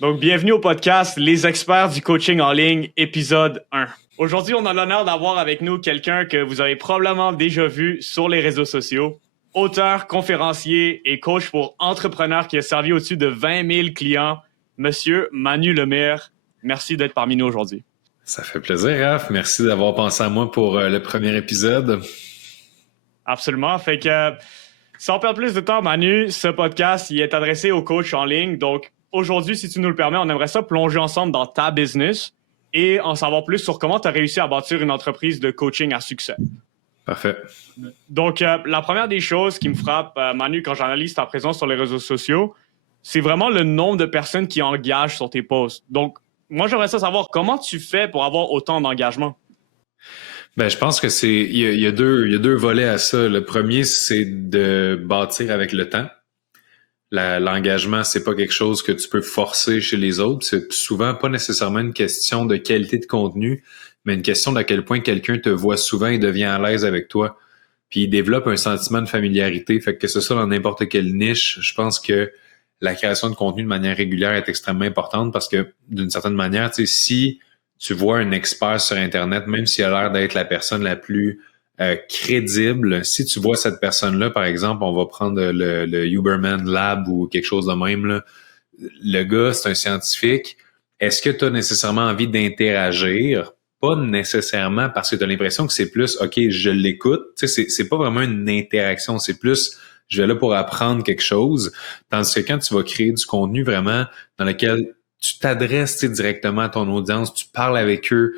Donc, bienvenue au podcast Les experts du coaching en ligne, épisode 1. Aujourd'hui, on a l'honneur d'avoir avec nous quelqu'un que vous avez probablement déjà vu sur les réseaux sociaux. Auteur, conférencier et coach pour entrepreneurs qui a servi au-dessus de 20 000 clients, Monsieur Manu Lemire. Merci d'être parmi nous aujourd'hui. Ça fait plaisir, Raph. Merci d'avoir pensé à moi pour le premier épisode. Absolument. Fait que, sans perdre plus de temps, Manu, ce podcast, il est adressé aux coachs en ligne. Donc, aujourd'hui, si tu nous le permets, on aimerait ça plonger ensemble dans ta business et en savoir plus sur comment tu as réussi à bâtir une entreprise de coaching à succès. Parfait. Donc, la première des choses qui me frappe, Manu, quand j'analyse ta présence sur les réseaux sociaux, c'est vraiment le nombre de personnes qui engagent sur tes posts. Donc, moi, j'aimerais ça savoir comment tu fais pour avoir autant d'engagement. Ben, je pense que il y a deux volets à ça. Le premier, c'est de bâtir avec le temps. L'engagement, c'est pas quelque chose que tu peux forcer chez les autres. C'est souvent pas nécessairement une question de qualité de contenu, mais une question d'à quel point quelqu'un te voit souvent et devient à l'aise avec toi. Puis il développe un sentiment de familiarité. Fait que ce soit dans n'importe quelle niche, je pense que la création de contenu de manière régulière est extrêmement importante parce que d'une certaine manière, tu sais, si tu vois un expert sur Internet, même s'il a l'air d'être la personne la plus crédible, si tu vois cette personne-là, par exemple, on va prendre le Huberman Lab ou quelque chose de même, là, le gars, c'est un scientifique. Est-ce que tu as nécessairement envie d'interagir? Pas nécessairement parce que tu as l'impression que c'est plus, OK, je l'écoute. Tu sais, c'est pas vraiment une interaction, c'est plus, je vais là pour apprendre quelque chose. Tandis que quand tu vas créer du contenu vraiment dans lequel tu t'adresses directement à ton audience, tu parles avec eux,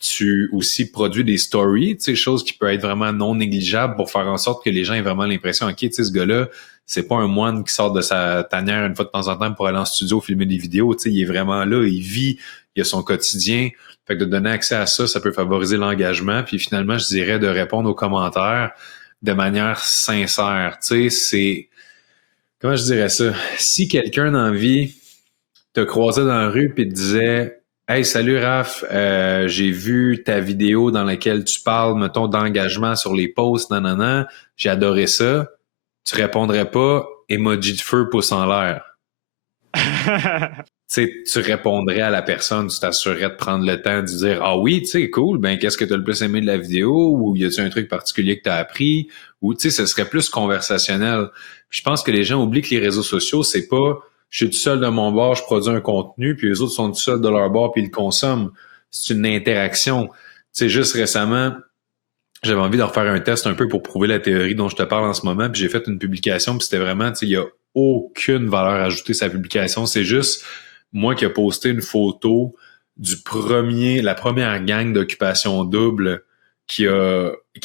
tu aussi produis des stories, choses qui peuvent être vraiment non négligeables pour faire en sorte que les gens aient vraiment l'impression, OK, ce gars-là, c'est pas un moine qui sort de sa tanière une fois de temps en temps pour aller en studio filmer des vidéos. Il est vraiment là, il vit, il a son quotidien. Fait que de donner accès à ça, ça peut favoriser l'engagement. Puis finalement, je dirais de répondre aux commentaires de manière sincère. Tu sais, c'est... Comment je dirais ça? Si quelqu'un a envie te croisait dans la rue puis te disait « Hey, salut Raph, j'ai vu ta vidéo dans laquelle tu parles, mettons, d'engagement sur les posts, nanana, j'ai adoré ça. » Tu répondrais pas « Emoji de feu, pouce en l'air. » Tu répondrais à la personne, tu t'assurerais de prendre le temps de dire « Ah oui, tu sais, cool, ben qu'est-ce que tu as le plus aimé de la vidéo? Ou y a-t-il un truc particulier que tu as appris? » Ou tu sais, ce serait plus conversationnel. Je pense que les gens oublient que les réseaux sociaux, c'est pas « Je suis tout seul de mon bord, je produis un contenu, puis les autres sont tout seuls de leur bord, puis ils le consomment. » C'est une interaction. Tu sais, juste récemment, j'avais envie de refaire un test un peu pour prouver la théorie dont je te parle en ce moment, puis j'ai fait une publication, puis c'était vraiment, tu sais, il y a aucune valeur ajoutée sa publication. C'est juste moi qui ai posté une photo la première gang d'occupation double qui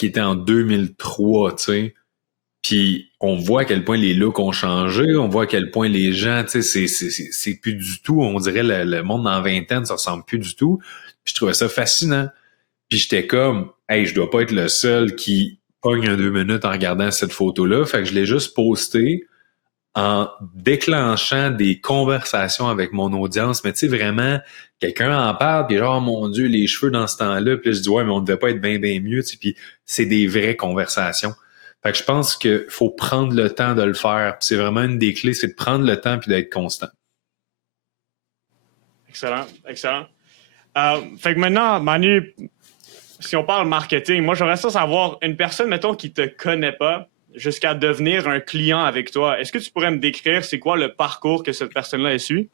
était en 2003, tu sais. Puis on voit à quel point les looks ont changé, on voit à quel point les gens, tu sais, c'est plus du tout, on dirait le monde dans la vingtaine, ça ressemble plus du tout. Puis je trouvais ça fascinant. Puis j'étais comme, hey, je dois pas être le seul qui pogne un 2 minutes en regardant cette photo-là. Fait que je l'ai juste posté en déclenchant des conversations avec mon audience. Mais tu sais, vraiment, quelqu'un en parle, puis genre, oh, mon Dieu, les cheveux dans ce temps-là. Puis là, je dis, ouais, mais on devait pas être bien, bien mieux. Tu sais, puis c'est des vraies conversations. Fait que je pense qu'il faut prendre le temps de le faire. Puis c'est vraiment une des clés, c'est de prendre le temps puis d'être constant. Excellent, excellent. Fait que maintenant, Manu, si on parle marketing, moi, j'aimerais ça savoir, une personne, mettons, qui te connaît pas, jusqu'à devenir un client avec toi, est-ce que tu pourrais me décrire c'est quoi le parcours que cette personne-là a su?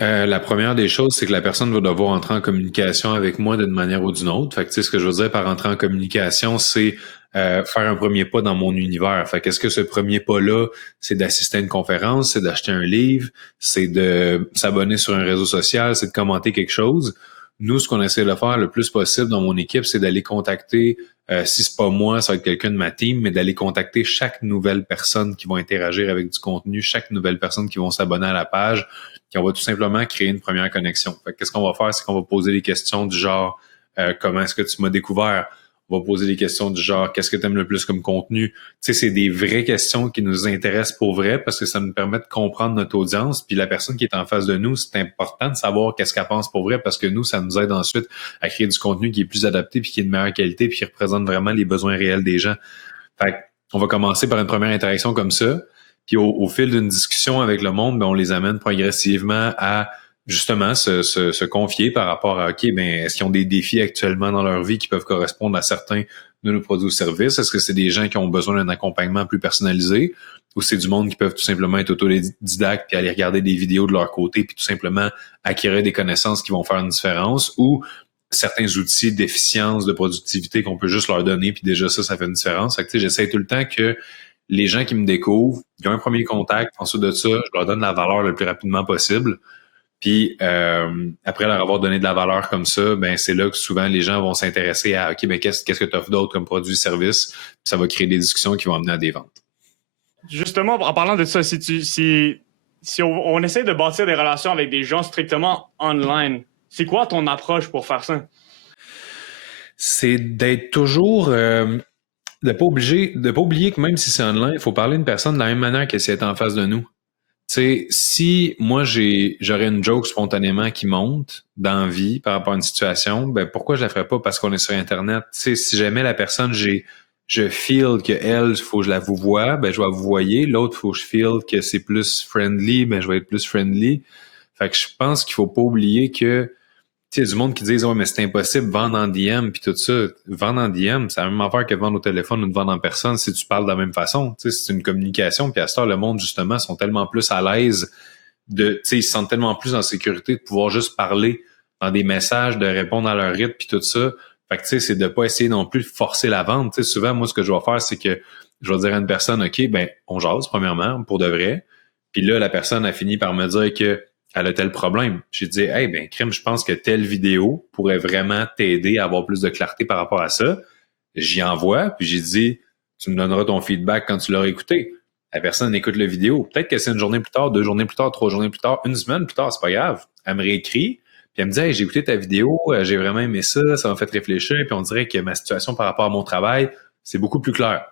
La première des choses, c'est que la personne va devoir entrer en communication avec moi d'une manière ou d'une autre. Fait que, tu sais, ce que je veux dire par entrer en communication, c'est faire un premier pas dans mon univers. Fait qu'est-ce que ce premier pas-là, c'est d'assister à une conférence, c'est d'acheter un livre, c'est de s'abonner sur un réseau social, c'est de commenter quelque chose. Nous, ce qu'on essaie de faire le plus possible dans mon équipe, c'est d'aller contacter, si c'est pas moi, ça va être quelqu'un de ma team, mais d'aller contacter chaque nouvelle personne qui va interagir avec du contenu, chaque nouvelle personne qui vont s'abonner à la page, puis on va tout simplement créer une première connexion. Fait que qu'est-ce qu'on va faire, c'est qu'on va poser des questions du genre comment est-ce que tu m'as découvert? On va poser des questions du genre qu'est-ce que tu aimes le plus comme contenu? Tu sais, c'est des vraies questions qui nous intéressent pour vrai parce que ça nous permet de comprendre notre audience. Puis la personne qui est en face de nous, c'est important de savoir qu'est-ce qu'elle pense pour vrai parce que nous, ça nous aide ensuite à créer du contenu qui est plus adapté puis qui est de meilleure qualité puis qui représente vraiment les besoins réels des gens. Fait qu'on va commencer par une première interaction comme ça. Puis au fil d'une discussion avec le monde, ben, on les amène progressivement à justement se confier par rapport à, OK, ben, est-ce qu'ils ont des défis actuellement dans leur vie qui peuvent correspondre à certains de nos produits ou services? Est-ce que c'est des gens qui ont besoin d'un accompagnement plus personnalisé? Ou c'est du monde qui peuvent tout simplement être autodidactes puis aller regarder des vidéos de leur côté puis tout simplement acquérir des connaissances qui vont faire une différence? Ou certains outils d'efficience, de productivité qu'on peut juste leur donner puis déjà ça fait une différence. Fait que, j'essaie tout le temps que les gens qui me découvrent, ils ont un premier contact, ensuite de ça, je leur donne la valeur le plus rapidement possible. Puis après leur avoir donné de la valeur comme ça, ben c'est là que souvent les gens vont s'intéresser à OK, ben qu'est-ce que tu offres d'autre comme produit, service, puis ça va créer des discussions qui vont amener à des ventes. Justement, en parlant de ça, si on essaie de bâtir des relations avec des gens strictement online, c'est quoi ton approche pour faire ça? C'est d'être toujours de pas oublier que même si c'est online, il faut parler à une personne de la même manière que si elle est en face de nous. Tu sais, si moi j'aurais une joke spontanément qui monte dans la vie par rapport à une situation, ben pourquoi je la ferais pas parce qu'on est sur Internet? Tu sais, si jamais la personne, je feel que elle, faut que je la vous voie, ben je vais vous voyer. L'autre, faut que je feel que c'est plus friendly, ben je vais être plus friendly. Fait que je pense qu'il faut pas oublier que tu sais, il y a du monde qui dit ouais, mais c'est impossible, vendre en DM puis tout ça. Vendre en DM, c'est la même affaire que vendre au téléphone ou de vendre en personne si tu parles de la même façon. Tu sais, c'est une communication. Puis à ce temps, le monde, justement, sont tellement plus à l'aise tu sais, ils se sentent tellement plus en sécurité de pouvoir juste parler dans des messages, de répondre à leur rythme puis tout ça. Fait que tu sais, c'est de pas essayer non plus de forcer la vente. Tu sais, souvent, moi, ce que je vais faire, c'est que je vais dire à une personne, OK, ben, on jase, premièrement, pour de vrai. Puis là, la personne a fini par me dire que elle a tel problème. J'ai dit, hey, ben, crime, je pense que telle vidéo pourrait vraiment t'aider à avoir plus de clarté par rapport à ça. J'y envoie, puis j'ai dit, tu me donneras ton feedback quand tu l'auras écouté. La personne écoute la vidéo. Peut-être que c'est une journée plus tard, 2 journées plus tard, 3 journées plus tard, une semaine plus tard, c'est pas grave. Elle me réécrit, puis elle me dit, hey, j'ai écouté ta vidéo, j'ai vraiment aimé ça, ça m'a fait réfléchir, puis on dirait que ma situation par rapport à mon travail, c'est beaucoup plus clair.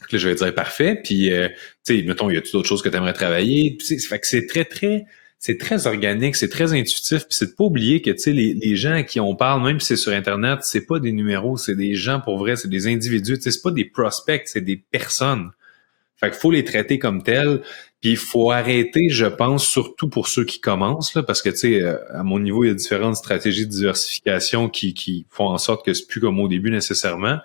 Donc là, je vais dire parfait, puis, tu sais, mettons, y a-tu d'autres choses que tu aimerais travailler? Puis, fait que c'est très organique, c'est très intuitif, puis c'est de pas oublier que, tu sais, les gens à qui on parle, même si c'est sur Internet, c'est pas des numéros, c'est des gens pour vrai, c'est des individus, tu sais, c'est pas des prospects, c'est des personnes. Fait qu'il faut les traiter comme tels, puis il faut arrêter, je pense, surtout pour ceux qui commencent, là, parce que, tu sais, à mon niveau, il y a différentes stratégies de diversification qui font en sorte que c'est plus comme au début nécessairement,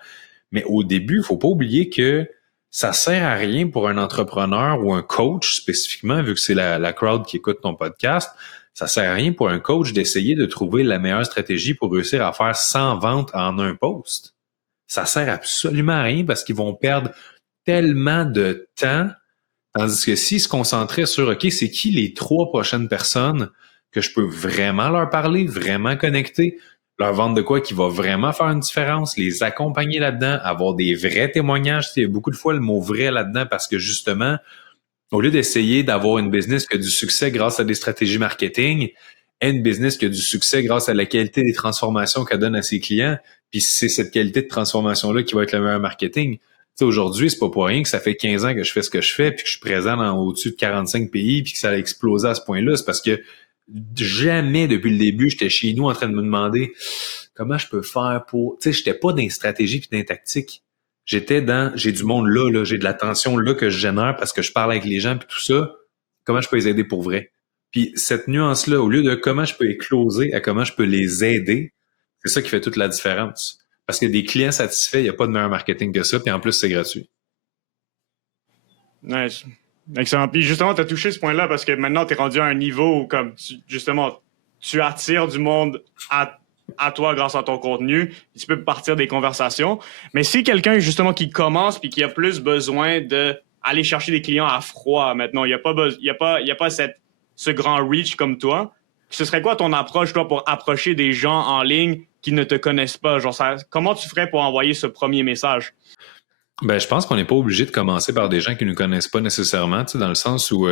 mais au début, il faut pas oublier que ça sert à rien pour un entrepreneur ou un coach spécifiquement, vu que c'est la crowd qui écoute ton podcast, ça sert à rien pour un coach d'essayer de trouver la meilleure stratégie pour réussir à faire 100 ventes en un post. Ça sert absolument à rien parce qu'ils vont perdre tellement de temps, tandis que s'ils se concentraient sur, OK, c'est qui les 3 prochaines personnes que je peux vraiment leur parler, vraiment connecter, leur vendre de quoi qui va vraiment faire une différence, les accompagner là-dedans, avoir des vrais témoignages. Il y a beaucoup de fois le mot vrai là-dedans parce que justement, au lieu d'essayer d'avoir une business qui a du succès grâce à des stratégies marketing, une business qui a du succès grâce à la qualité des transformations qu'elle donne à ses clients, puis c'est cette qualité de transformation-là qui va être le meilleur marketing. Tu sais, aujourd'hui, c'est pas pour rien que ça fait 15 ans que je fais ce que je fais, puis que je suis présent dans au-dessus de 45 pays, puis que ça a explosé à ce point-là. C'est parce que jamais depuis le début, j'étais chez nous en train de me demander comment je peux faire pour... Tu sais, j'étais pas dans les stratégies puis dans les tactiques. J'étais dans, j'ai du monde là, j'ai de l'attention là que je génère parce que je parle avec les gens puis tout ça. Comment je peux les aider pour vrai? Puis cette nuance-là, au lieu de comment je peux les closer à comment je peux les aider, c'est ça qui fait toute la différence. Parce que des clients satisfaits, il n'y a pas de meilleur marketing que ça, puis en plus, c'est gratuit. Nice. Excellent. Puis justement, tu as touché ce point-là parce que maintenant, tu es rendu à un niveau où, comme, tu attires du monde à toi grâce à ton contenu. Tu peux partir des conversations. Mais si quelqu'un, justement, qui commence puis qui a plus besoin d'aller chercher des clients à froid maintenant, il n'y a pas ce grand reach comme toi, ce serait quoi ton approche, toi, pour approcher des gens en ligne qui ne te connaissent pas? Genre, comment tu ferais pour envoyer ce premier message? Ben, je pense qu'on n'est pas obligé de commencer par des gens qui ne nous connaissent pas nécessairement, tu sais, dans le sens où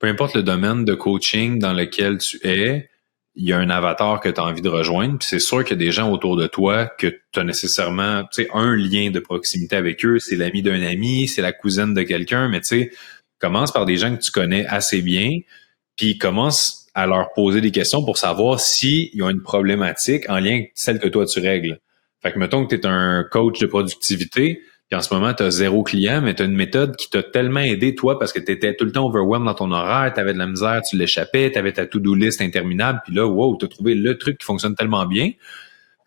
peu importe le domaine de coaching dans lequel tu es, il y a un avatar que tu as envie de rejoindre. Puis c'est sûr qu'il y a des gens autour de toi que tu as nécessairement, tu sais, un lien de proximité avec eux. C'est l'ami d'un ami, c'est la cousine de quelqu'un, mais tu sais, commence par des gens que tu connais assez bien, puis commence à leur poser des questions pour savoir s'ils ont une problématique en lien avec celle que toi tu règles. Fait que mettons que tu es un coach de productivité, puis en ce moment, tu as 0 client, mais tu as une méthode qui t'a tellement aidé, toi, parce que tu étais tout le temps overwhelmed dans ton horaire, tu avais de la misère, tu l'échappais, tu avais ta to-do list interminable, puis là, wow, tu as trouvé le truc qui fonctionne tellement bien.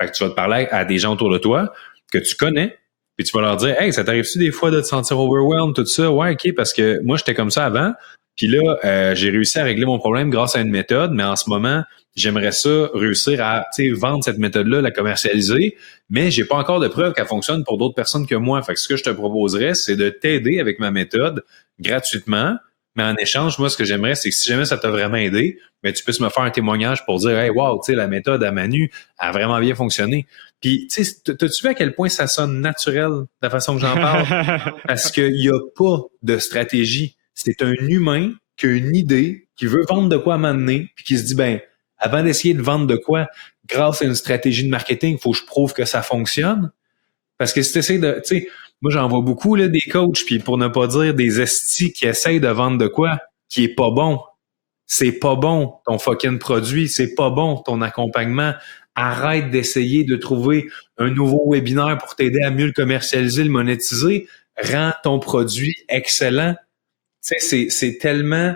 Fait que tu vas te parler à des gens autour de toi que tu connais, puis tu vas leur dire « Hey, ça t'arrive-tu des fois de te sentir overwhelmed, tout ça? Ouais, OK, parce que moi, j'étais comme ça avant, puis là, j'ai réussi à régler mon problème grâce à une méthode, mais en ce moment, j'aimerais ça réussir à vendre cette méthode-là, la commercialiser, mais j'ai pas encore de preuve qu'elle fonctionne pour d'autres personnes que moi. Fait que ce que je te proposerais, c'est de t'aider avec ma méthode gratuitement, mais en échange, moi, ce que j'aimerais, c'est que si jamais ça t'a vraiment aidé, ben, tu puisses me faire un témoignage pour dire « Hey, wow, tu sais, la méthode à Manu a vraiment bien fonctionné. » Puis, tu sais, t'as-tu vu à quel point ça sonne naturel, la façon que j'en parle? Parce qu'il n'y a pas de stratégie. C'est un humain qui a une idée, qui veut vendre de quoi à m'amener, puis qui se dit, ben, avant d'essayer de vendre de quoi, grâce à une stratégie de marketing, il faut que je prouve que ça fonctionne. Parce que si tu essaies de, tu sais, moi j'en vois beaucoup là, des coachs, puis pour ne pas dire des estis qui essayent de vendre de quoi qui est pas bon. C'est pas bon ton fucking produit, c'est pas bon ton accompagnement. Arrête d'essayer de trouver un nouveau webinaire pour t'aider à mieux le commercialiser, le monétiser. Rends ton produit excellent. Tu sais, c'est tellement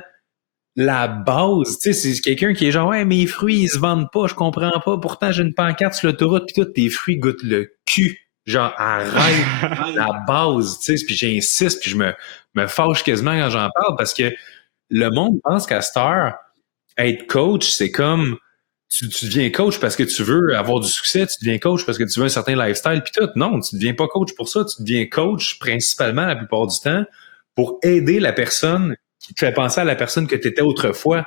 la base. Tu sais, c'est quelqu'un qui est genre, ouais, mes fruits, ils se vendent pas, je comprends pas. Pourtant, j'ai une pancarte sur l'autoroute, puis tous tes fruits goûtent le cul. Genre, arrête la base, tu sais. Puis j'insiste, puis je me fâche quasiment quand j'en parle parce que le monde pense qu'à cette heure, être coach, c'est comme tu deviens coach parce que tu veux avoir du succès, tu deviens coach parce que tu veux un certain lifestyle, puis tout. Non, tu deviens pas coach pour ça, tu deviens coach principalement la plupart du temps pour aider la personne qui te fait penser à la personne que tu étais autrefois,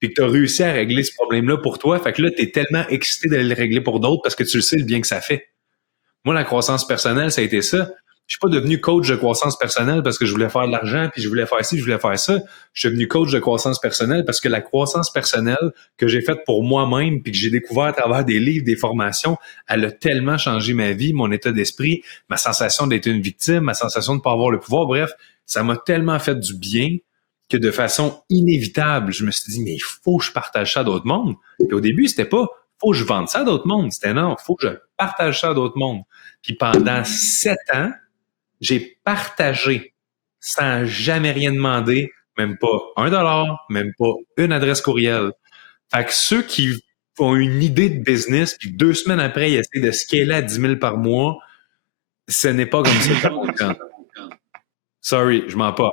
puis que tu as réussi à régler ce problème-là pour toi. Fait que là, tu es tellement excité d'aller le régler pour d'autres parce que tu le sais le bien que ça fait. Moi, la croissance personnelle, ça a été ça. Je suis pas devenu coach de croissance personnelle parce que je voulais faire de l'argent, puis je voulais faire ci, je voulais faire ça. Je suis devenu coach de croissance personnelle parce que la croissance personnelle que j'ai faite pour moi-même, puis que j'ai découvert à travers des livres, des formations, elle a tellement changé ma vie, mon état d'esprit, ma sensation d'être une victime, ma sensation de ne pas avoir le pouvoir. Bref, ça m'a tellement fait du bien que de façon inévitable, je me suis dit, mais il faut que je partage ça à d'autres mondes. Puis au début, c'était pas, faut que je vende ça à d'autres mondes. C'était non, faut que je partage ça à d'autres mondes. Puis pendant 7 ans, j'ai partagé sans jamais rien demander, même pas $1, même pas une adresse courriel. Fait que ceux qui ont une idée de business, puis 2 semaines après, ils essaient de scaler à 10 000 par mois, ce n'est pas comme ça que ça fonctionne. Sorry, je mens pas.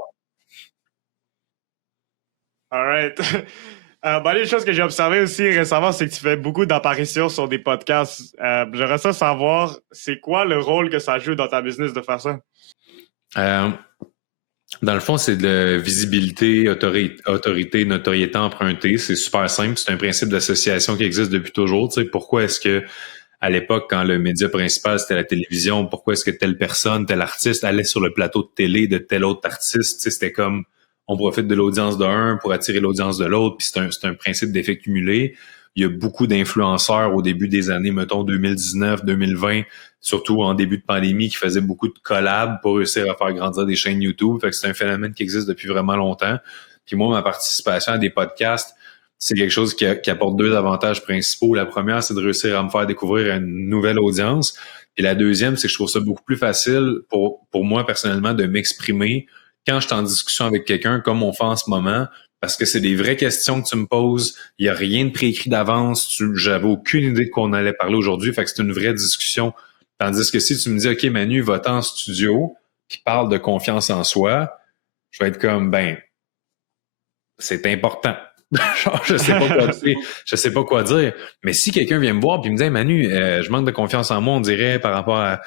All right. Les choses que j'ai observées aussi récemment, c'est que tu fais beaucoup d'apparitions sur des podcasts. J'aimerais ça savoir, c'est quoi le rôle que ça joue dans ta business de faire ça? Dans le fond, c'est de la visibilité, autorité, notoriété empruntée. C'est super simple. C'est un principe d'association qui existe depuis toujours. Tu sais, pourquoi est-ce que à l'époque, quand le média principal, c'était la télévision, pourquoi est-ce que telle personne, tel artiste allait sur le plateau de télé de tel autre artiste? Tu sais, c'était comme on profite de l'audience d'un pour attirer l'audience de l'autre, puis c'est un principe d'effet cumulé. Il y a beaucoup d'influenceurs au début des années, mettons 2019, 2020, surtout en début de pandémie, qui faisaient beaucoup de collabs pour réussir à faire grandir des chaînes YouTube. Fait que c'est un phénomène qui existe depuis vraiment longtemps. Puis moi, ma participation à des podcasts, c'est quelque chose qui apporte 2 avantages principaux. La première, c'est de réussir à me faire découvrir une nouvelle audience. Et la deuxième, c'est que je trouve ça beaucoup plus facile pour moi personnellement de m'exprimer quand je suis en discussion avec quelqu'un comme on fait en ce moment, parce que c'est des vraies questions que tu me poses. Il n'y a rien de préécrit d'avance. J'avais aucune idée de quoi on allait parler aujourd'hui. Fait que c'est une vraie discussion. Tandis que si tu me dis, OK, Manu, va-t'en en studio, puis parle de confiance en soi, je vais être comme, ben, c'est important. Genre, je sais pas quoi dire. Mais si quelqu'un vient me voir puis me dit, hey, Manu, je manque de confiance en moi, on dirait, par rapport à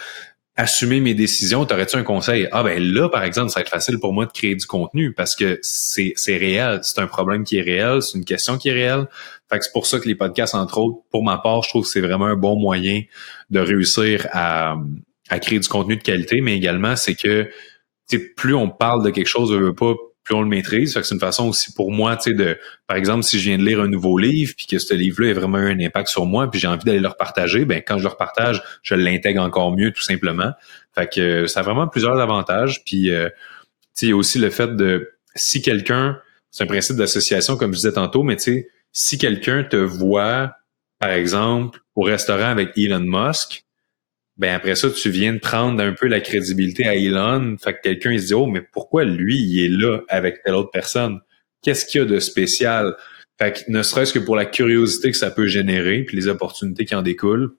assumer mes décisions, t'aurais-tu un conseil? Ah ben là, par exemple, ça va être facile pour moi de créer du contenu parce que c'est réel. C'est un problème qui est réel, c'est une question qui est réelle. Fait que c'est pour ça que les podcasts, entre autres, pour ma part, je trouve que c'est vraiment un bon moyen de réussir à créer du contenu de qualité, mais également, c'est que plus on parle de quelque chose, plus on le maîtrise. Fait que c'est une façon aussi pour moi, par exemple, si je viens de lire un nouveau livre, puis que ce livre-là a vraiment eu un impact sur moi, puis j'ai envie d'aller le repartager, ben quand je le repartage, je l'intègre encore mieux, tout simplement. Fait que ça a vraiment plusieurs avantages. Puis, il y a aussi le fait de, si quelqu'un, c'est un principe d'association, comme je disais tantôt, mais si quelqu'un te voit, par exemple, au restaurant avec Elon Musk, ben après ça, tu viens de prendre un peu la crédibilité à Elon. Fait que quelqu'un il se dit, oh, mais pourquoi lui, il est là avec telle autre personne? Qu'est-ce qu'il y a de spécial? Fait que ne serait-ce que pour la curiosité que ça peut générer, puis les opportunités qui en découlent,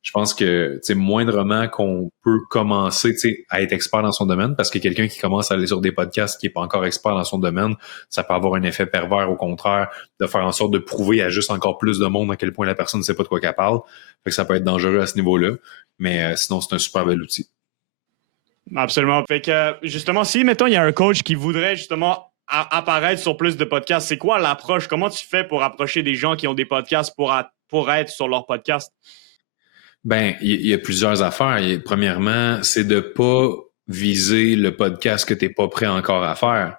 je pense que, tu sais, moindrement qu'on peut commencer, tu sais, à être expert dans son domaine, parce que quelqu'un qui commence à aller sur des podcasts qui n'est pas encore expert dans son domaine, ça peut avoir un effet pervers, au contraire, de faire en sorte de prouver à juste encore plus de monde à quel point la personne ne sait pas de quoi qu'elle parle. Fait que ça peut être dangereux à ce niveau-là. Mais sinon, c'est un super bel outil. Absolument. Fait que, justement, si, mettons, il y a un coach qui voudrait justement apparaître sur plus de podcasts, c'est quoi l'approche? Comment tu fais pour approcher des gens qui ont des podcasts pour être sur leur podcast? Ben, il y a plusieurs affaires. Premièrement, c'est de pas viser le podcast que tu n'es pas prêt encore à faire.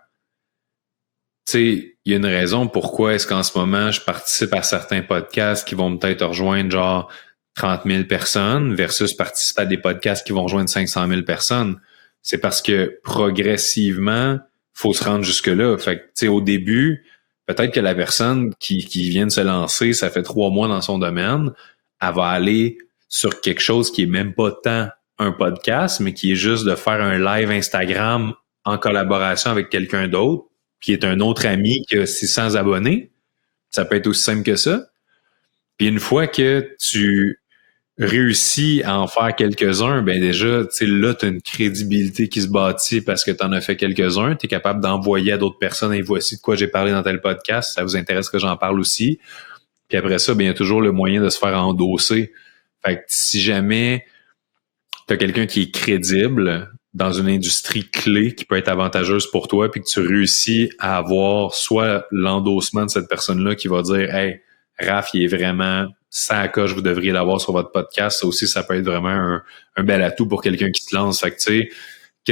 Tu sais, il y a une raison pourquoi est-ce qu'en ce moment, je participe à certains podcasts qui vont peut-être rejoindre genre 30 000 personnes versus participer à des podcasts qui vont rejoindre 500 000 personnes. C'est parce que progressivement, faut se rendre jusque-là. Fait que, tu sais, au début, peut-être que la personne qui vient de se lancer, ça fait 3 mois dans son domaine, elle va aller sur quelque chose qui est même pas tant un podcast, mais qui est juste de faire un live Instagram en collaboration avec quelqu'un d'autre, qui est un autre ami qui a 600 abonnés. Ça peut être aussi simple que ça. Puis une fois que tu réussis à en faire quelques-uns, ben déjà, tu sais, là, tu as une crédibilité qui se bâtit parce que tu en as fait quelques-uns. Tu es capable d'envoyer à d'autres personnes et voici de quoi j'ai parlé dans tel podcast. Ça vous intéresse que j'en parle aussi. Puis après ça, ben, il y a toujours le moyen de se faire endosser. Fait que si jamais tu as quelqu'un qui est crédible dans une industrie clé qui peut être avantageuse pour toi, puis que tu réussis à avoir soit l'endossement de cette personne-là qui va dire « Hey, Raph, il est vraiment ça à coche, vous devriez l'avoir sur votre podcast », ça aussi, ça peut être vraiment un bel atout pour quelqu'un qui se lance. Fait que tu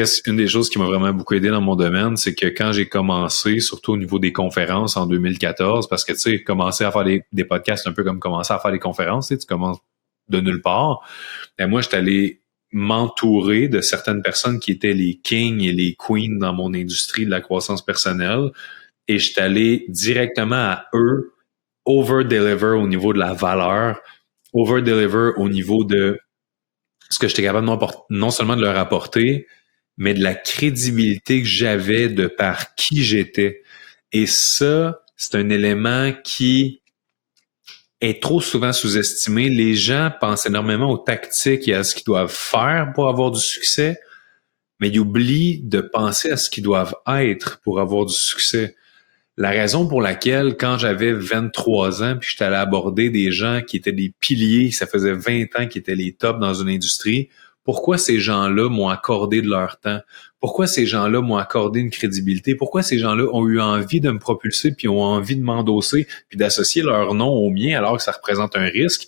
sais, une des choses qui m'a vraiment beaucoup aidé dans mon domaine, c'est que quand j'ai commencé, surtout au niveau des conférences en 2014, parce que tu sais, commencer à faire des podcasts, c'est un peu comme commencer à faire des conférences, tu commences de nulle part. Et moi, j'étais allé m'entourer de certaines personnes qui étaient les kings et les queens dans mon industrie de la croissance personnelle et j'étais allé directement à eux over-deliver au niveau de la valeur, over-deliver au niveau de ce que j'étais capable non seulement de leur apporter, mais de la crédibilité que j'avais de par qui j'étais. Et ça, c'est un élément qui est trop souvent sous-estimé. Les gens pensent énormément aux tactiques et à ce qu'ils doivent faire pour avoir du succès, mais ils oublient de penser à ce qu'ils doivent être pour avoir du succès. La raison pour laquelle, quand j'avais 23 ans, puis j'étais allé aborder des gens qui étaient des piliers, ça faisait 20 ans qu'ils étaient les tops dans une industrie, pourquoi ces gens-là m'ont accordé de leur temps? Pourquoi ces gens-là m'ont accordé une crédibilité? Pourquoi ces gens-là ont eu envie de me propulser puis ont envie de m'endosser puis d'associer leur nom au mien alors que ça représente un risque?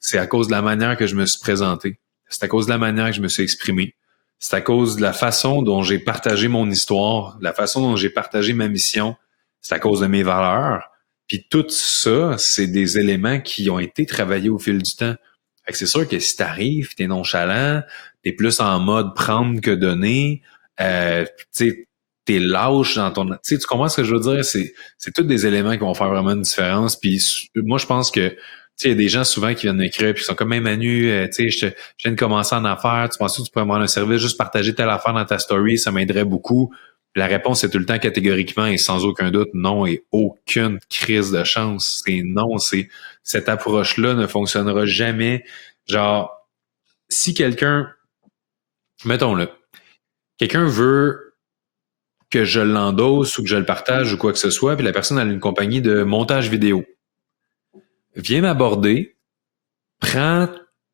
C'est à cause de la manière que je me suis présenté. C'est à cause de la manière que je me suis exprimé. C'est à cause de la façon dont j'ai partagé mon histoire, la façon dont j'ai partagé ma mission. C'est à cause de mes valeurs. Puis tout ça, c'est des éléments qui ont été travaillés au fil du temps. Fait que c'est sûr que si t'arrives, t'es nonchalant, t'es plus en mode prendre que donner, t'es lâche dans ton... Tu comprends ce que je veux dire? C'est tous des éléments qui vont faire vraiment une différence. Puis moi, je pense que il y a des gens souvent qui viennent m'écrire puis qui sont comme même Manu, je viens de commencer en affaires, tu penses que tu pourrais me rendre un service, juste partager telle affaire dans ta story, ça m'aiderait beaucoup. La réponse est tout le temps catégoriquement et sans aucun doute non et aucune crise de chance. C'est non, cette approche-là ne fonctionnera jamais. Genre, si mettons-le, quelqu'un veut que je l'endosse ou que je le partage ou quoi que ce soit, puis la personne a une compagnie de montage vidéo. Viens m'aborder, prends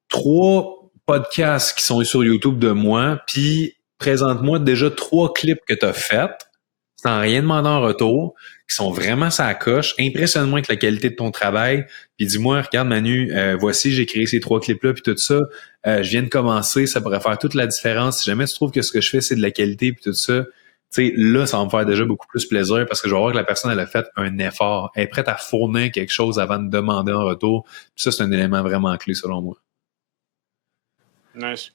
3 podcasts qui sont sur YouTube de moi, puis présente-moi déjà 3 clips que tu as faits, sans rien demander en retour, qui sont vraiment sa coche. Impressionne-moi avec la qualité de ton travail, puis dis-moi, regarde Manu, voici, j'ai créé ces 3 clips-là, puis tout ça, je viens de commencer, ça pourrait faire toute la différence. Si jamais tu trouves que ce que je fais, c'est de la qualité, puis tout ça, tu sais, là, ça va me faire déjà beaucoup plus plaisir parce que je vais voir que la personne, elle a fait un effort. Elle est prête à fournir quelque chose avant de demander en retour. Puis ça, c'est un élément vraiment clé, selon moi. Nice.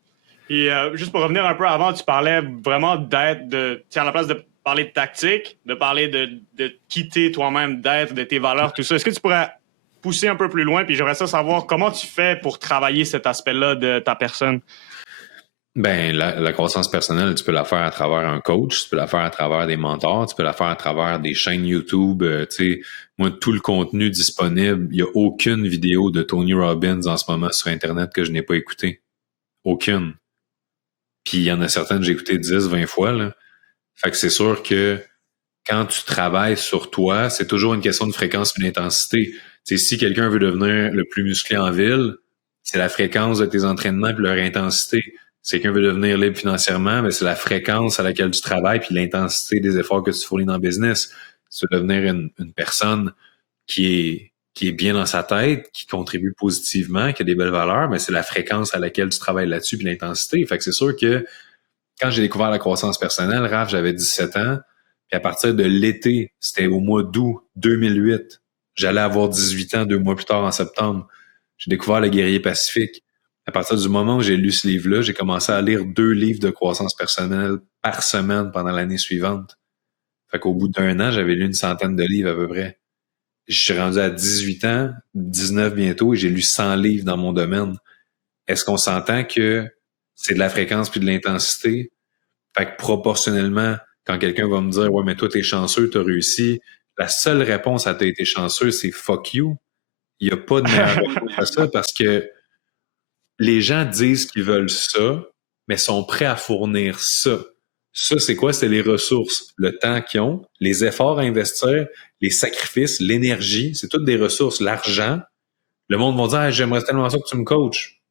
Et juste pour revenir un peu avant, tu parlais vraiment à la place de parler de tactique, de parler de quitter toi-même, d'être, de tes valeurs, tout ça. Est-ce que tu pourrais pousser un peu plus loin, puis j'aimerais ça savoir comment tu fais pour travailler cet aspect-là de ta personne. Ben, la croissance personnelle, tu peux la faire à travers un coach, tu peux la faire à travers des mentors, tu peux la faire à travers des chaînes YouTube. Tu sais, moi, tout le contenu disponible, il n'y a aucune vidéo de Tony Robbins en ce moment sur Internet que je n'ai pas écoutée. Aucune. Puis il y en a certaines que j'ai écoutées 10, 20 fois, là. Fait que c'est sûr que quand tu travailles sur toi, c'est toujours une question de fréquence et d'intensité. Tu sais, si quelqu'un veut devenir le plus musclé en ville, c'est la fréquence de tes entraînements et leur intensité. Si quelqu'un veut devenir libre financièrement, mais c'est la fréquence à laquelle tu travailles puis l'intensité des efforts que tu fournis dans le business. Si tu veux devenir une personne qui est bien dans sa tête, qui contribue positivement, qui a des belles valeurs, mais c'est la fréquence à laquelle tu travailles là-dessus puis l'intensité. Fait que c'est sûr que quand j'ai découvert la croissance personnelle, Raph, j'avais 17 ans, puis à partir de l'été, c'était au mois d'août 2008, j'allais avoir 18 ans 2 mois plus tard en septembre. J'ai découvert le guerrier pacifique. À partir du moment où j'ai lu ce livre-là, j'ai commencé à lire 2 livres de croissance personnelle par semaine pendant l'année suivante. Fait qu'au bout d'1 an, j'avais lu une centaine de livres à peu près. Je suis rendu à 18 ans, 19 bientôt, et j'ai lu 100 livres dans mon domaine. Est-ce qu'on s'entend que c'est de la fréquence puis de l'intensité? Fait que proportionnellement, quand quelqu'un va me dire « Ouais, mais toi, t'es chanceux, t'as réussi », la seule réponse à « t'as été chanceux », c'est « fuck you ». Il n'y a pas de meilleure réponse à ça parce que les gens disent qu'ils veulent ça, mais sont prêts à fournir ça. Ça, c'est quoi? C'est les ressources, le temps qu'ils ont, les efforts à investir, les sacrifices, l'énergie, c'est toutes des ressources. L'argent, le monde va dire hey, « J'aimerais tellement ça que tu me coaches. »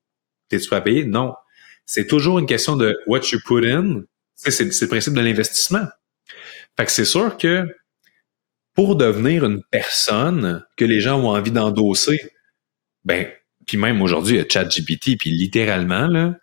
T'es-tu prêt à payer? Non. C'est toujours une question de « what you put in ». C'est le principe de l'investissement. Fait que c'est sûr que pour devenir une personne que les gens ont envie d'endosser, ben, puis même aujourd'hui, il y a ChatGPT, puis littéralement, là,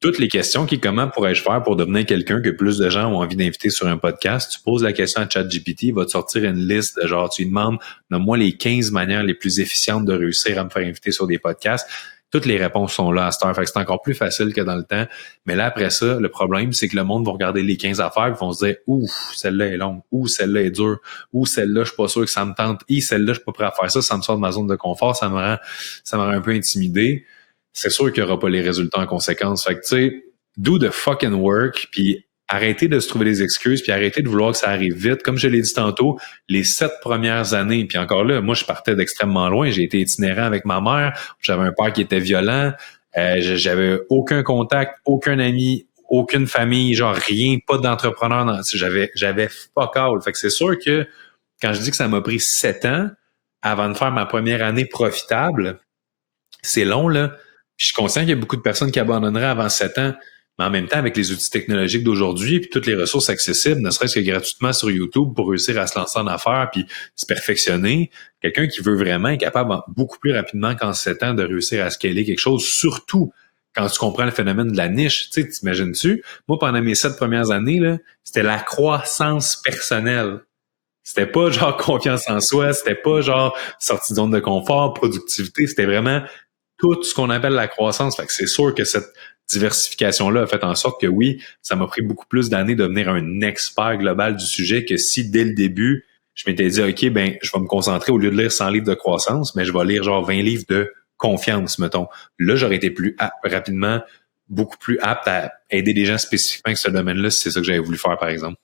toutes les questions qui comment pourrais-je faire pour devenir quelqu'un que plus de gens ont envie d'inviter sur un podcast, tu poses la question à ChatGPT, il va te sortir une liste de genre, tu lui demandes, nomme-moi les 15 manières les plus efficientes de réussir à me faire inviter sur des podcasts. Toutes les réponses sont là à cette heure. Fait que c'est encore plus facile que dans le temps. Mais là, après ça, le problème, c'est que le monde va regarder les 15 affaires et vont se dire, ouf, celle-là est longue, ou celle-là est dure, ou celle-là, je suis pas sûr que ça me tente, celle-là, je suis pas prêt à faire ça, ça me sort de ma zone de confort, ça me rend un peu intimidé. C'est sûr qu'il n'y aura pas les résultats en conséquence. Fait que, tu sais, do the fucking work, puis arrêtez de se trouver des excuses, puis arrêtez de vouloir que ça arrive vite. Comme je l'ai dit tantôt, les 7 premières années, puis encore là, moi, je partais d'extrêmement loin. J'ai été itinérant avec ma mère. J'avais un père qui était violent. J'avais aucun contact, aucun ami, aucune famille, genre rien, pas d'entrepreneur. J'avais fuck all. Fait que c'est sûr que quand je dis que ça m'a pris 7 ans avant de faire ma première année profitable, c'est long, là. Puis je suis conscient qu'il y a beaucoup de personnes qui abandonneraient avant 7 ans. Mais en même temps, avec les outils technologiques d'aujourd'hui puis toutes les ressources accessibles, ne serait-ce que gratuitement sur YouTube pour réussir à se lancer en affaires puis se perfectionner, quelqu'un qui veut vraiment est capable beaucoup plus rapidement qu'en 7 ans de réussir à scaler quelque chose, surtout quand tu comprends le phénomène de la niche. Tu sais, t'imagines-tu? Moi, pendant mes 7 premières années, là, c'était la croissance personnelle. C'était pas genre confiance en soi, c'était pas genre sortie de zone de confort, productivité, c'était vraiment tout ce qu'on appelle la croissance. Fait que c'est sûr que cette diversification-là a fait en sorte que oui, ça m'a pris beaucoup plus d'années de devenir un expert global du sujet que si dès le début, je m'étais dit, OK, ben, je vais me concentrer au lieu de lire 100 livres de croissance, mais je vais lire genre 20 livres de confiance, mettons. Là, j'aurais été plus rapidement, beaucoup plus apte à aider des gens spécifiquement avec ce domaine-là si c'est ça que j'avais voulu faire, par exemple.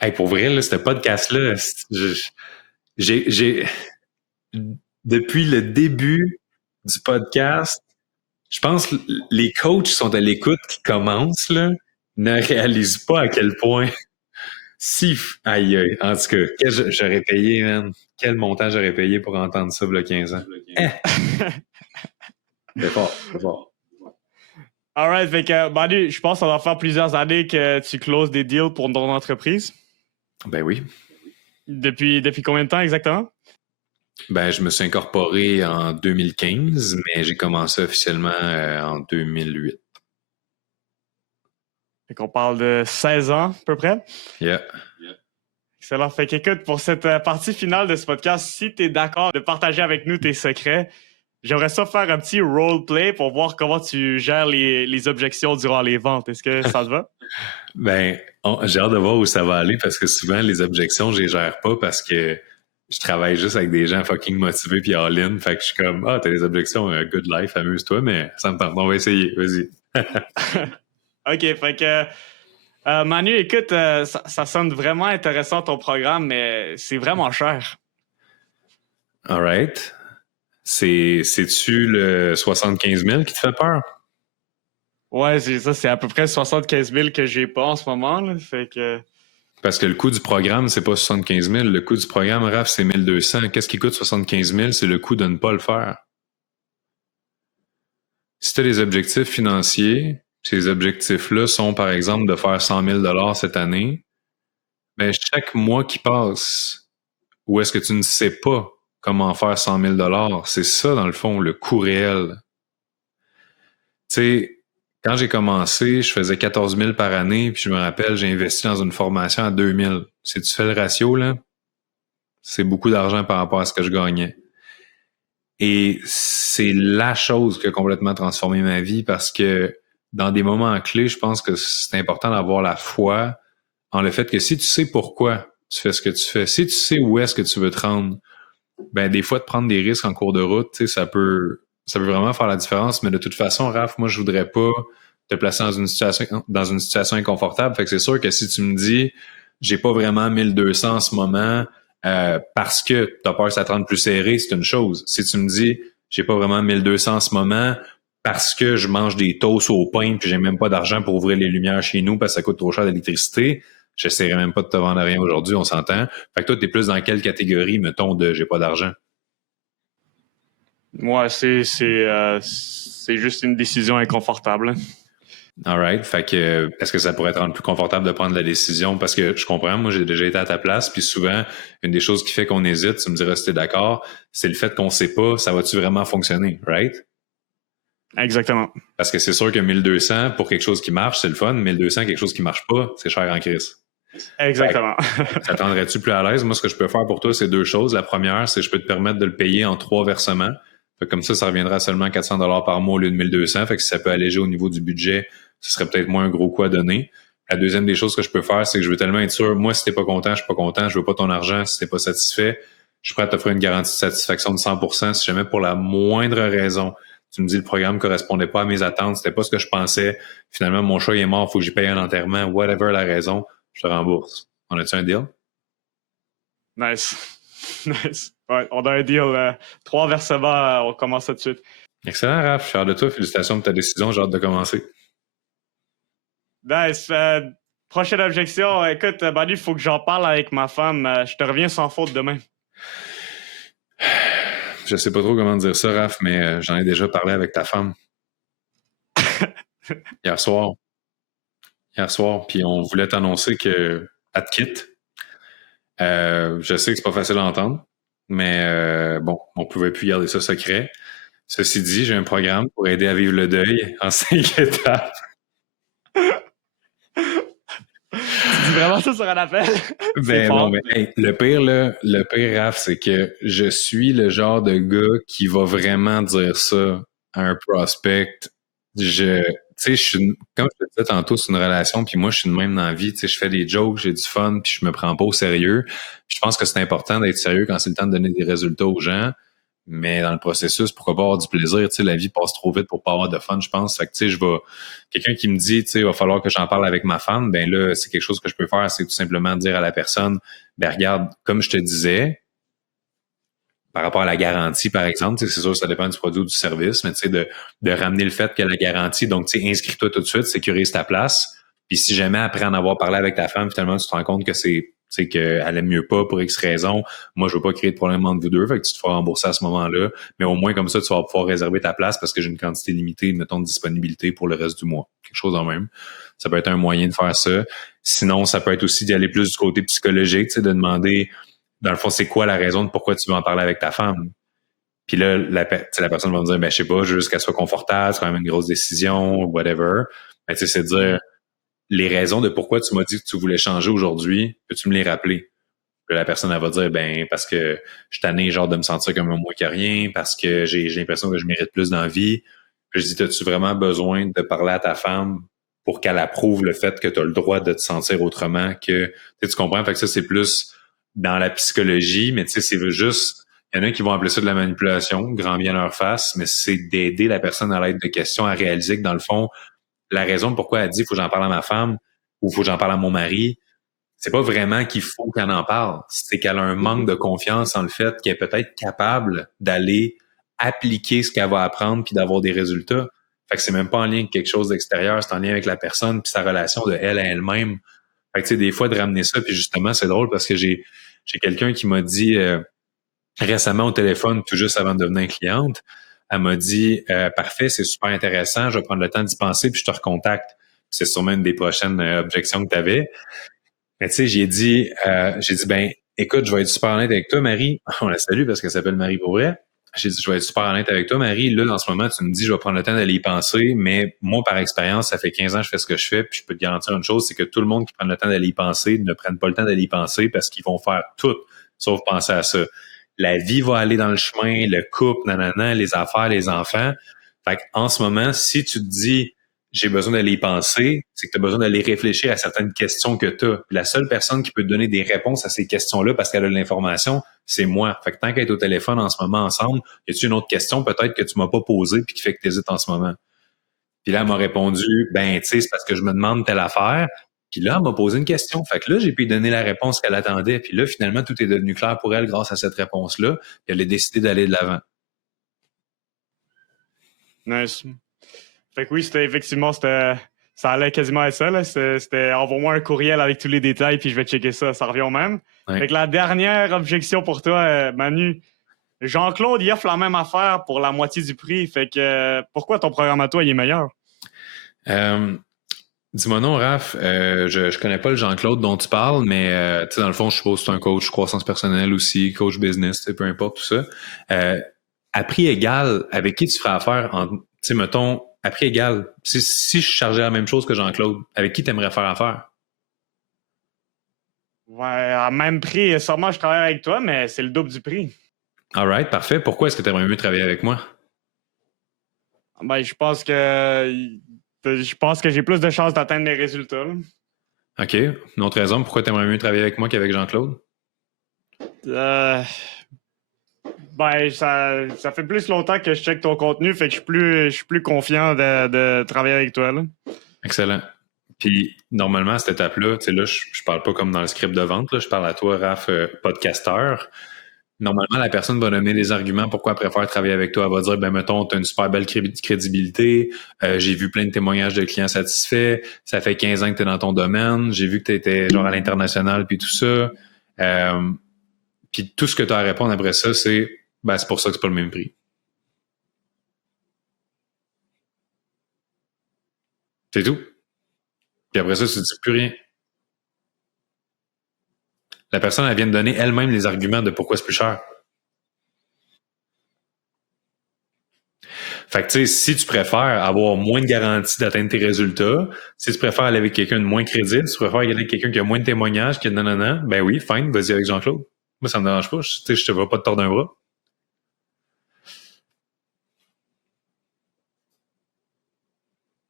Hey, pour vrai, là, ce podcast-là, j'ai depuis le début du podcast, je pense que les coachs qui sont à l'écoute, qui commencent, là, ne réalisent pas à quel point si, aïe, aïe, en tout cas, j'aurais payé, man, quel montant j'aurais payé pour entendre ça, il y a 15 ans. C'est fort, c'est fort. Alright, fait que, Manu, je pense que ça va faire plusieurs années que tu closes des deals pour ton entreprise. Ben oui. Depuis combien de temps exactement? Ben, je me suis incorporé en 2015, mais j'ai commencé officiellement en 2008. Fait qu'on parle de 16 ans, à peu près. Yeah. Excellent. Fait qu'écoute, pour cette partie finale de ce podcast, si tu es d'accord de partager avec nous tes secrets, j'aimerais ça faire un petit roleplay pour voir comment tu gères les objections durant les ventes. Est-ce que ça te va? Ben, j'ai hâte de voir où ça va aller parce que souvent, les objections, je les gère pas parce que je travaille juste avec des gens fucking motivés puis all-in. Fait que je suis comme, t'as des objections, good life, amuse-toi, mais ça me tente. On va essayer, vas-y. OK, fait que Manu, écoute, ça sonne vraiment intéressant ton programme, mais c'est vraiment cher. All right. C'est-tu le 75 000 qui te fait peur? Ouais, c'est ça, c'est à peu près 75 000 que j'ai pas en ce moment, là, fait que... Parce que le coût du programme, c'est pas 75 000. Le coût du programme, Raph, c'est 1200. Qu'est-ce qui coûte 75 000? C'est le coût de ne pas le faire. Si tu as des objectifs financiers, ces objectifs-là sont, par exemple, de faire 100 000 cette année, mais chaque mois qui passe, où est-ce que tu ne sais pas comment faire 100 000 c'est ça, dans le fond, le coût réel. Tu sais, quand j'ai commencé, je faisais 14 000 par année, puis je me rappelle, j'ai investi dans une formation à 2 000. Si tu fais le ratio, là, c'est beaucoup d'argent par rapport à ce que je gagnais. Et c'est la chose qui a complètement transformé ma vie parce que dans des moments clés, je pense que c'est important d'avoir la foi en le fait que si tu sais pourquoi tu fais ce que tu fais, si tu sais où est-ce que tu veux te rendre, ben des fois de prendre des risques en cours de route, tu sais, ça peut vraiment faire la différence. Mais de toute façon, Raph, moi je voudrais pas te placer dans une situation inconfortable. Fait que c'est sûr que si tu me dis j'ai pas vraiment 1200 en ce moment parce que tu as peur que ça te rende plus serré, c'est une chose. Si tu me dis j'ai pas vraiment 1200 en ce moment parce que je mange des toasts au pain puis j'ai même pas d'argent pour ouvrir les lumières chez nous parce que ça coûte trop cher d'électricité, j'essaierai même pas de te vendre rien aujourd'hui, on s'entend. Fait que toi, t'es plus dans quelle catégorie, mettons, de j'ai pas d'argent? Ouais, c'est juste une décision inconfortable. All right. Fait que, est-ce que ça pourrait te rendre plus confortable de prendre la décision? Parce que je comprends, moi, j'ai déjà été à ta place, puis souvent, une des choses qui fait qu'on hésite, tu me diras si t'es d'accord, c'est le fait qu'on sait pas, ça va-tu vraiment fonctionner, right? Exactement. Parce que c'est sûr que 1200 pour quelque chose qui marche, c'est le fun. 1200, quelque chose qui marche pas, c'est cher en crise. Exactement. Ça te rendrait-tu plus à l'aise? Moi, ce que je peux faire pour toi, c'est deux choses. La première, c'est que je peux te permettre de le payer en 3 versements. Fait que comme ça reviendra à seulement 400 $ par mois au lieu de 1200. Fait que si ça peut alléger au niveau du budget, ce serait peut-être moins un gros coup à donner. La deuxième des choses que je peux faire, c'est que je veux tellement être sûr, moi, si t'es pas content, je suis pas content, je veux pas ton argent, si t'es pas satisfait, je suis prêt à t'offrir une garantie de satisfaction de 100% si jamais pour la moindre raison, tu me dis le programme correspondait pas à mes attentes, c'était pas ce que je pensais, finalement, mon chat il est mort, faut que j'y paye un enterrement, whatever la raison, je te rembourse. On a-tu un deal? Nice. Nice. Ouais, on a un deal. 3 versements, on commence tout de suite. Excellent, Raph. Je suis fier de toi. Félicitations de ta décision. J'ai hâte de commencer. Nice. Prochaine objection. Écoute, Manu, il faut que j'en parle avec ma femme. Je te reviens sans faute demain. Je sais pas trop comment dire ça, Raph, mais j'en ai déjà parlé avec ta femme. Hier soir. Puis on voulait t'annoncer qu'elle te quitte. Je sais que c'est pas facile à entendre, mais bon, on pouvait plus garder ça secret. Ceci dit, j'ai un programme pour aider à vivre le deuil en 5 étapes. Tu dis vraiment ça sur un appel? Ben non, mais hey, le pire, Raph, c'est que je suis le genre de gars qui va vraiment dire ça à un prospect. Tu sais, comme je te disais tantôt, c'est une relation, puis moi, je suis de même dans la vie. Tu sais, je fais des jokes, j'ai du fun, puis je me prends pas au sérieux. Puis je pense que c'est important d'être sérieux quand c'est le temps de donner des résultats aux gens. Mais dans le processus, pourquoi pas avoir du plaisir? Tu sais, la vie passe trop vite pour pas avoir de fun, je pense. Fait que, tu sais, quelqu'un qui me dit, tu sais, il va falloir que j'en parle avec ma femme, ben là, c'est quelque chose que je peux faire, c'est tout simplement dire à la personne, ben regarde, comme je te disais, par rapport à la garantie, par exemple, c'est sûr, ça dépend du produit ou du service, mais tu sais, de ramener le fait que la garantie, donc, tu sais, inscris-toi tout de suite, sécurise ta place. Puis si jamais, après en avoir parlé avec ta femme, finalement, tu te rends compte que qu'elle aime mieux pas pour X raison. Moi, je veux pas créer de problème entre vous deux, fait que tu te feras rembourser à ce moment-là. Mais au moins, comme ça, tu vas pouvoir réserver ta place parce que j'ai une quantité limitée, mettons, de disponibilité pour le reste du mois. Quelque chose en même. Ça peut être un moyen de faire ça. Sinon, ça peut être aussi d'y aller plus du côté psychologique, tu sais, de demander, dans le fond, c'est quoi la raison de pourquoi tu veux en parler avec ta femme? Puis là, la personne va me dire, ben, je sais pas, juste qu'elle soit confortable, c'est quand même une grosse décision, whatever. Mais tu sais, c'est de dire, les raisons de pourquoi tu m'as dit que tu voulais changer aujourd'hui, peux-tu me les rappeler? Puis la personne, elle va dire, ben, parce que je suis tanné, genre, de me sentir comme un moins que rien, parce que j'ai l'impression que je mérite plus d'envie. Puis je dis, as-tu vraiment besoin de parler à ta femme pour qu'elle approuve le fait que tu as le droit de te sentir autrement que, tu comprends? Fait que ça, c'est plus dans la psychologie, mais tu sais, c'est juste, il y en a qui vont appeler ça de la manipulation, grand bien leur face, mais c'est d'aider la personne à l'aide de questions à réaliser que dans le fond, la raison pourquoi elle dit faut que j'en parle à ma femme ou faut que j'en parle à mon mari, c'est pas vraiment qu'il faut qu'elle en parle, c'est qu'elle a un manque de confiance en le fait qu'elle est peut-être capable d'aller appliquer ce qu'elle va apprendre puis d'avoir des résultats. Fait que c'est même pas en lien avec quelque chose d'extérieur, c'est en lien avec la personne puis sa relation de elle à elle-même. Fait que tu sais, des fois de ramener ça, puis justement, c'est drôle parce que j'ai quelqu'un qui m'a dit récemment au téléphone, tout juste avant de devenir cliente, elle m'a dit parfait, c'est super intéressant, je vais prendre le temps d'y penser, puis je te recontacte. C'est sûrement une des prochaines objections que tu avais. Mais tu sais, j'ai dit, ben, écoute, je vais être super honnête avec toi, Marie. On la salue parce qu'elle s'appelle Marie pour vrai. J'ai dit, je vais être super honnête avec toi, Marie. Là, en ce moment, tu me dis, je vais prendre le temps d'aller y penser, mais moi, par expérience, ça fait 15 ans que je fais ce que je fais, puis je peux te garantir une chose, c'est que tout le monde qui prend le temps d'aller y penser ne prennent pas le temps d'aller y penser parce qu'ils vont faire tout sauf penser à ça. La vie va aller dans le chemin, le couple, nanana, les affaires, les enfants. Fait qu'en ce moment, si tu te dis, j'ai besoin d'aller y penser, c'est que tu as besoin d'aller réfléchir à certaines questions que tu as. La seule personne qui peut te donner des réponses à ces questions-là parce qu'elle a de l'information, c'est moi. Fait que tant qu'elle est au téléphone en ce moment ensemble, y a-tu une autre question peut-être que tu m'as pas posée puis qui fait que tu hésites en ce moment? Puis là, elle m'a répondu, ben, tu sais, c'est parce que je me demande telle affaire. Puis là, elle m'a posé une question. Fait que là, j'ai pu lui donner la réponse qu'elle attendait. Puis là, finalement, tout est devenu clair pour elle grâce à cette réponse-là. Puis elle a décidé d'aller de l'avant. Nice. Fait que oui, ça allait quasiment être ça. Là. C'était envoie-moi un courriel avec tous les détails, puis je vais checker ça. Ça revient au même. Ouais. Fait que la dernière objection pour toi, Manu, Jean-Claude, il offre la même affaire pour la moitié du prix. Fait que pourquoi ton programme à toi, il est meilleur? Dis-moi non, Raph, je connais pas le Jean-Claude dont tu parles, mais tu sais, dans le fond, je suppose que c'est un coach croissance personnelle aussi, coach business, peu importe tout ça. À prix égal, avec qui tu feras affaire tu sais, mettons, à prix égal, si je chargeais la même chose que Jean-Claude, avec qui tu aimerais faire affaire? Ouais, à même prix, sûrement je travaille avec toi, mais c'est le double du prix. All right, parfait. Pourquoi est-ce que tu aimerais mieux travailler avec moi? Ben, je pense que j'ai plus de chances d'atteindre mes résultats. Là. OK. Une autre raison, pourquoi tu aimerais mieux travailler avec moi qu'avec Jean-Claude? Ben, ça fait plus longtemps que je check ton contenu, fait que je suis plus confiant de travailler avec toi. Là. Excellent. Puis, normalement, à cette étape-là, tu sais, là, je parle pas comme dans le script de vente, là, je parle à toi, Raph, podcasteur. Normalement, la personne va donner des arguments pourquoi elle préfère travailler avec toi. Elle va dire, ben, mettons, tu as une super belle crédibilité, j'ai vu plein de témoignages de clients satisfaits, ça fait 15 ans que tu es dans ton domaine, j'ai vu que tu étais genre à l'international, puis tout ça. Puis tout ce que tu as à répondre après ça, c'est, ben, c'est pour ça que c'est pas le même prix. C'est tout. Puis après ça, tu ne dis plus rien. La personne, elle vient de donner elle-même les arguments de pourquoi c'est plus cher. Fait que, tu sais, si tu préfères avoir moins de garantie d'atteindre tes résultats, si tu préfères aller avec quelqu'un de moins crédible, si tu préfères aller avec quelqu'un qui a moins de témoignages, qui a nanana, ben oui, fine, vas-y avec Jean-Claude. Moi, ça me dérange pas. Tu sais, je te vois pas te tordre un bras.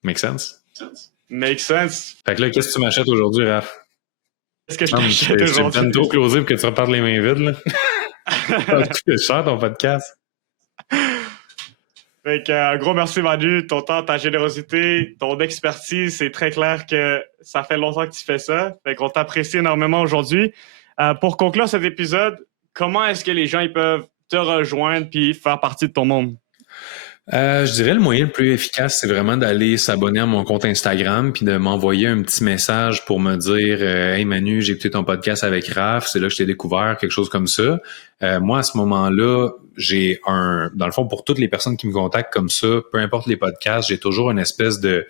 Make sense? Make sense. Fait que là, qu'est-ce que tu m'achètes aujourd'hui, Raph? Qu'est-ce que je t'achète aujourd'hui? C'est trop closé pour que tu repartes les mains vides, là. Ça va coûter cher, ton podcast. Fait que, un gros merci, Manu. Ton temps, ta générosité, ton expertise, c'est très clair que ça fait longtemps que tu fais ça. Fait qu'on t'apprécie énormément aujourd'hui. Pour conclure cet épisode, comment est-ce que les gens ils peuvent te rejoindre puis faire partie de ton monde? Je dirais le moyen le plus efficace, c'est vraiment d'aller s'abonner à mon compte Instagram puis de m'envoyer un petit message pour me dire Hey Manu, j'ai écouté ton podcast avec Raph, c'est là que je t'ai découvert, quelque chose comme ça. Moi, à ce moment-là, dans le fond, pour toutes les personnes qui me contactent comme ça, peu importe les podcasts, j'ai toujours une espèce de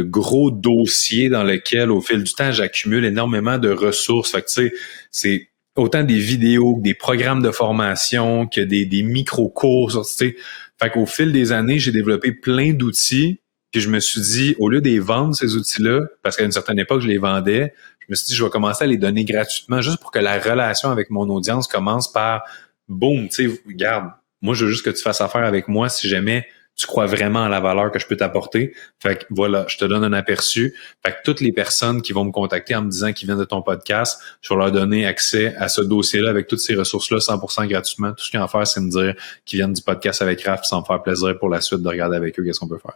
gros dossier dans lequel, au fil du temps, j'accumule énormément de ressources. Fait que, tu sais, c'est autant des vidéos que des programmes de formation, que des micro-cours, tu sais. Fait qu'au fil des années, j'ai développé plein d'outils, puis je me suis dit, au lieu de les vendre, ces outils-là, parce qu'à une certaine époque, je les vendais, je me suis dit, je vais commencer à les donner gratuitement, juste pour que la relation avec mon audience commence par, boum, tu sais, regarde, moi, je veux juste que tu fasses affaire avec moi si jamais tu crois vraiment à la valeur que je peux t'apporter. Fait que voilà, je te donne un aperçu. Fait que toutes les personnes qui vont me contacter en me disant qu'ils viennent de ton podcast, je vais leur donner accès à ce dossier-là avec toutes ces ressources-là 100% gratuitement. Tout ce qu'ils ont à faire, c'est me dire qu'ils viennent du podcast avec Raph, ça me faire plaisir pour la suite de regarder avec eux qu'est-ce qu'on peut faire.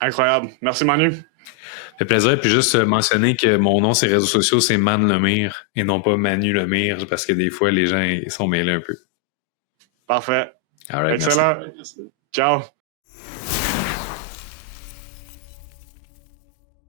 Incroyable. Merci, Manu. Ça fait plaisir. Puis juste mentionner que mon nom sur les réseaux sociaux, c'est Man Lemire et non pas Manu Lemire, parce que des fois, les gens ils sont mêlés un peu. Parfait. All right, excellent. merci. Ciao.